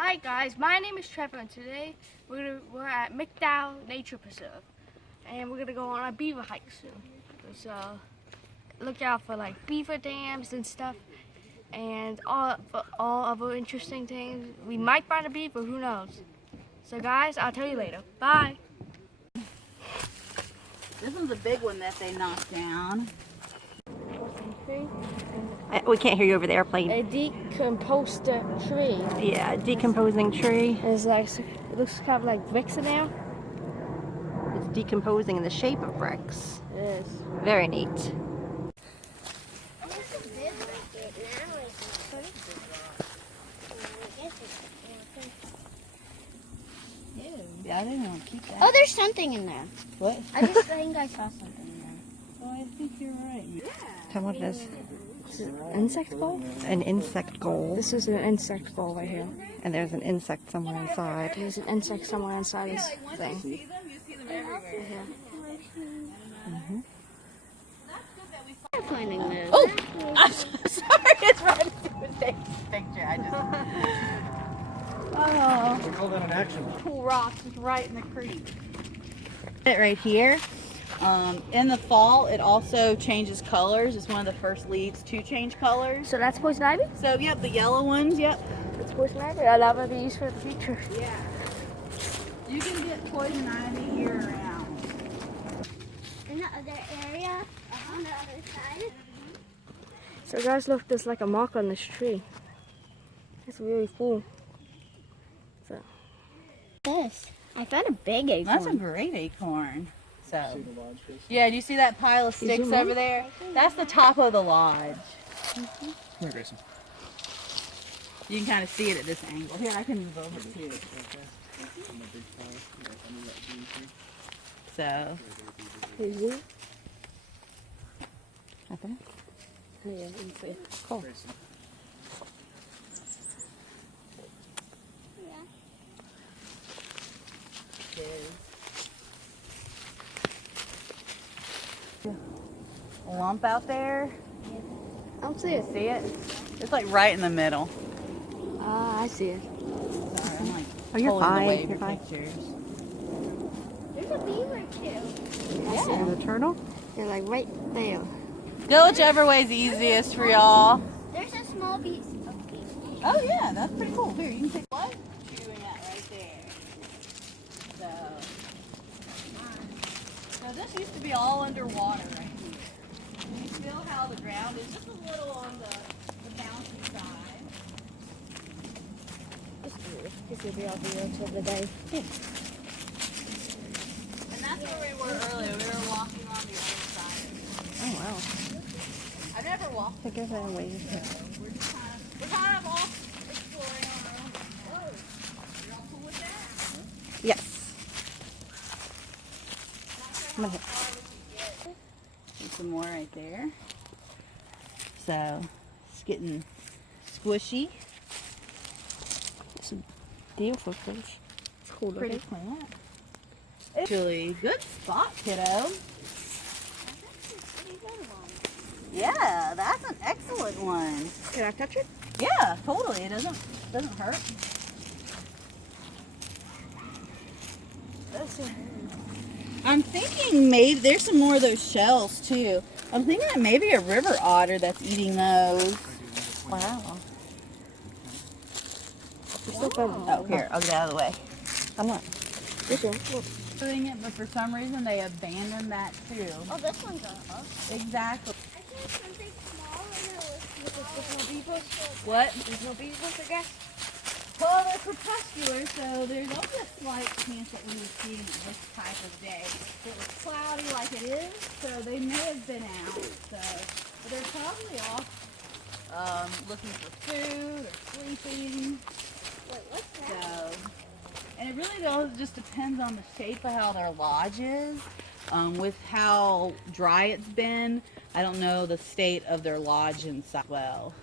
Hi guys, my name is Trevor and today we're at McDowell Nature Preserve and we're gonna go on a beaver hike soon. So look out for like beaver dams and stuff and all other interesting things. We might find a beaver, who knows? So guys, I'll tell you later. Bye. This one's a big one that they knocked down. We can't hear you over the airplane. A decomposed tree. Yeah, decomposing tree. It's like, it looks kind of like bricks in there. It's decomposing in the shape of bricks. It is. Very neat. Yeah, I didn't want to keep that. Oh, there's something in there. What? I just think I saw something in there. Oh, I think you're right. Yeah. Tell me what it is. This is an insect bowl? An insect bowl. This is an insect bowl right here. And there's an insect somewhere inside. There's an insect somewhere inside this thing. You see them everywhere. Mm-hmm. I'm finding this. Oh! I'm so sorry. It's right as he was taking this picture. I just... Oh. We call that an action. Cool rocks is right in the creek. Right here. In the fall, it also changes colors. It's one of the first leaves to change colors. So that's poison ivy? So, yep, the yellow ones, yep. That's poison ivy. That would be used for the future. Yeah. You can get poison ivy year round. In the other area, on the other side. So guys, look, there's like a mark on this tree. It's really cool. So. This. I found a big acorn. That's a great acorn. So, yeah, do you see that pile of sticks zoom over in? there? That's the top of the lodge. Come here, Grayson. You can kind of see it at this angle. Here, I can move over too. So, Hey, zoom. Okay. Oh, yeah, you can see it. Cool. a lump out there. I don't see it. See it? It's like right in the middle. Ah, I see it. Sorry, I'm like Oh, you're pulling fine. away You're your fine. pictures. There's a beaver too. And the turtle? You're like right there. Go whichever way's easiest for y'all. There's a small piece of beaver. Oh yeah, that's pretty cool. Here, you can take what? Chewing at right there. So this used to be all underwater right here. You feel how the ground is just a little on the bouncy side. This will be all the rest of the day. And that's where we were earlier. We were walking on the other side. Oh, wow. I've never walked. I guess I waited. We're just kind of all exploring on our own. Whoa. You're all cool with that? Yes. I'm gonna hit. There's some more right there. So it's getting squishy. It's a beautiful place. It's cool Pretty looking. plant. Actually, good spot, kiddo. Yeah, that's an excellent one. Can I touch it? Yeah, totally. It doesn't hurt. I'm thinking maybe there's some more of those shells too. I'm thinking that maybe a river otter that's eating those. Wow. You're still filming. Oh, here, I'll get out of the way. I'm not. This one. Look. Doing it, but for some reason they abandoned that too. Oh, this one's up. Exactly. I think something small in there There's no beavers. What? There's no beavers, I guess. Well, they're crepuscular, so there's only a slight chance that we would see them this type of day. It was cloudy like it is, so they may have been out. So, but they're probably off looking for food or sleeping. Wait, what's that? So, and it really does just depends on the shape of how their lodge is. With how dry it's been, I don't know the state of their lodge inside well.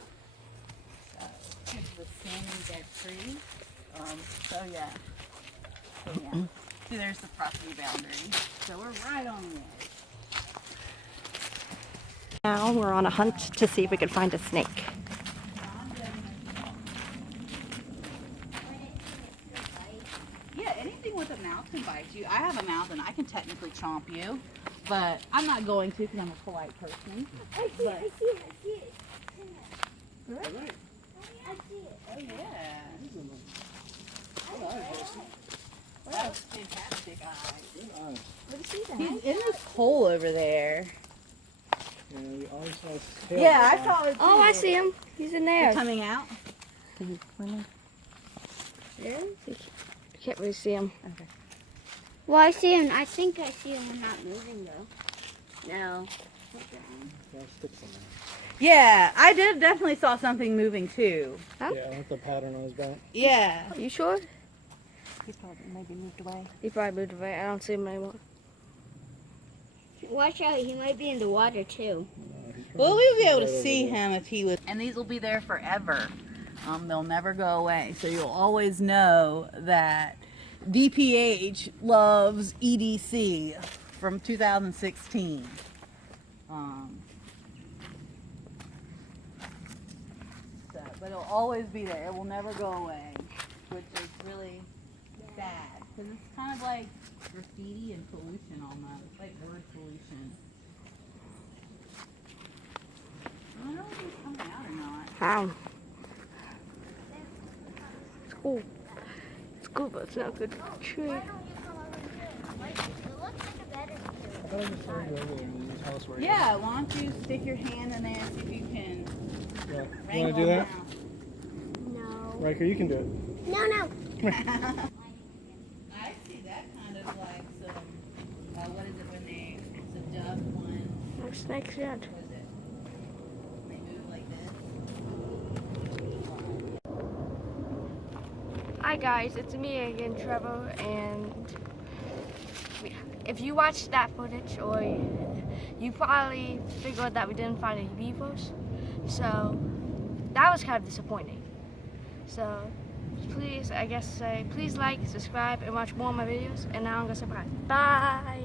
So, here's the standing dead tree. So yeah. See, there's the property boundary. So we're right on the edge. Now we're on a hunt to see if we can find a snake. if a mouse can bite you. I have a mouth and I can technically chomp you, but I'm not going to because I'm a polite person. I see it, I see it, I see it. Good? I see it. Oh yeah. That was fantastic eyes. What is he then? He's in this hole over there. Yeah, you always saw his tail. Yeah, I saw it too. Oh, I see him. He's in there. Coming out. Is he swimming? I can't really see him. Okay. Well, I see him. I think I see him when not moving though. No. Yeah, sticks in there. Yeah, I definitely saw something moving too. Huh? Yeah, with the pattern on his back. Yeah. Are you sure? He probably maybe moved away. He probably moved away. I don't see him anymore. Watch out, he might be in the water too. Well, we'll be able to see him if he was. And these will be there forever. They'll never go away. So you'll always know that DPH loves EDC from 2016. But it'll always be there. It will never go away, which is really sad. Because it's kind of like graffiti and pollution almost. Like word pollution. I don't know if he's coming out or not. How? It's cool. It's cool, but it's not good tree. Why don't you come over here? It looks like a better view. I thought I just saw you over there and you tell us where you Yeah, why don't you stick your hand in there and see if you can are. Yeah. You wrangle want to do him that? out. No. Riker, you can do it. No. I see that kind of like some, what is it when it's a dove one, No snakes yet. what is it? They move like this. Hi guys, it's me again, Trevor, and if you watched that footage, or you probably figured that we didn't find any beavers, so that was kind of disappointing. So please, please like, subscribe, and watch more of my videos, and now I'm gonna say bye. Bye!